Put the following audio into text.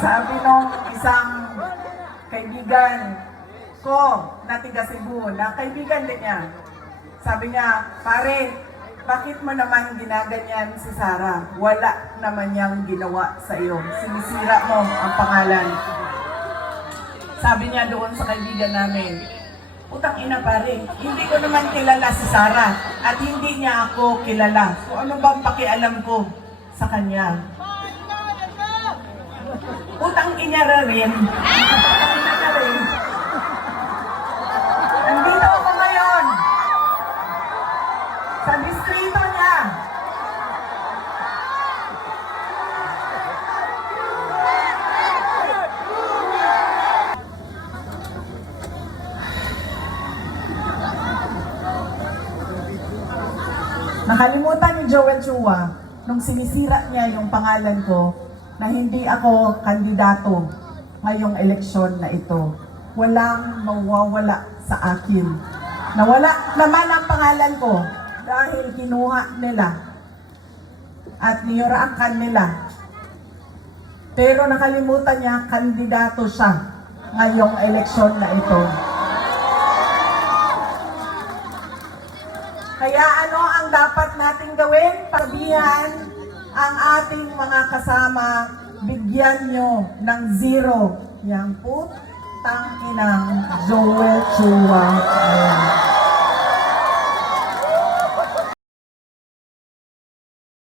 Sabi nung isang kaibigan ko na tiga Cebu, na kaibigan din niya. Sabi niya, pare, bakit mo naman ginaganyan si Sarah? Wala naman niyang ginawa sa iyo. Sinisira mo ang pangalan. Sabi niya doon sa kaibigan namin, Utang ina pare, hindi ko naman kilala si Sarah at hindi niya ako kilala. So ano bang pakialam ko sa kanya? Utang ina ka rin. Nandito ako ngayon. Sa distrito niya. Nakalimutan ni Joel Chua nung sinisira niya yung pangalan ko na hindi ako kandidato ngayong eleksyon na ito. Walang mawawala sa akin. Nawala naman ang pangalan ko dahil kinuha nila at niyuraakan nila. Pero nakalimutan niya, kandidato siya ngayong eleksyon na ito. Kaya ano ang dapat nating gawin? Pabihan ang ating mga kasama, bigyan nyo ng zero. Yang putang inang Joel Chua.